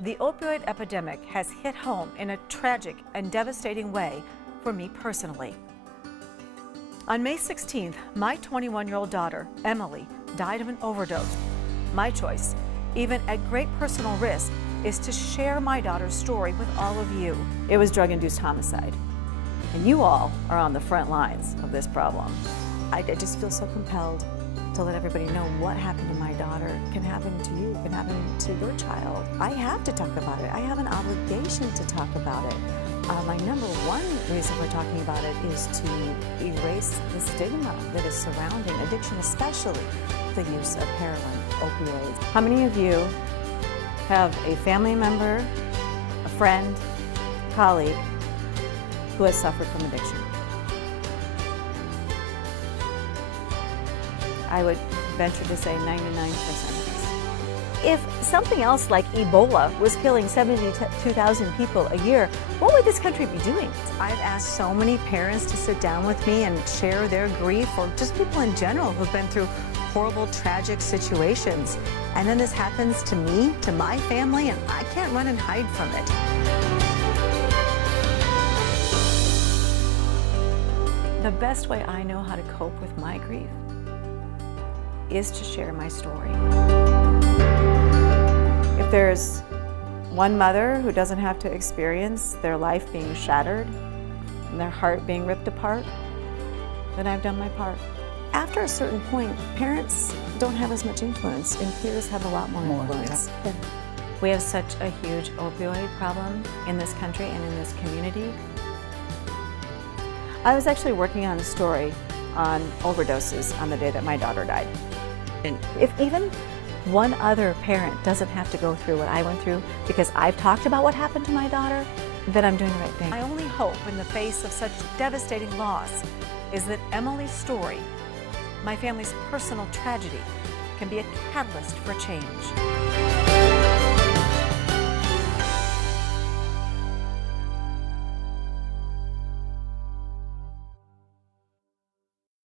The opioid epidemic has hit home in a tragic and devastating way for me personally. On May 16th, my 21-year-old daughter, Emily, died of an overdose. My choice, even at great personal risk, is to share my daughter's story with all of you. It was drug-induced homicide, and you all are on the front lines of this problem. I just feel so compelled to let everybody know what happened to my daughter can happen to you, can happen to your child. I have to talk about it. I have an obligation to talk about it. My number one reason we're talking about it is to erase the stigma that is surrounding addiction, especially the use of heroin, opioids. How many of you have a family member, a friend, colleague who has suffered from addiction? I would venture to say 99%. If something else like Ebola was killing 72,000 people a year, what would this country be doing? I've asked so many parents to sit down with me and share their grief, or just people in general who've been through horrible, tragic situations. And then this happens to me, to my family, and I can't run and hide from it. The best way I know how to cope with my grief is to share my story. If there's one mother who doesn't have to experience their life being shattered and their heart being ripped apart, then I've done my part. After a certain point, parents don't have as much influence, and peers have a lot more influence. Yeah. We have such a huge opioid problem in this country and in this community. I was actually working on a story on overdoses on the day that my daughter died. And if even one other parent doesn't have to go through what I went through because I've talked about what happened to my daughter, then I'm doing the right thing. I only hope in the face of such devastating loss is that Emily's story, my family's personal tragedy, can be a catalyst for change.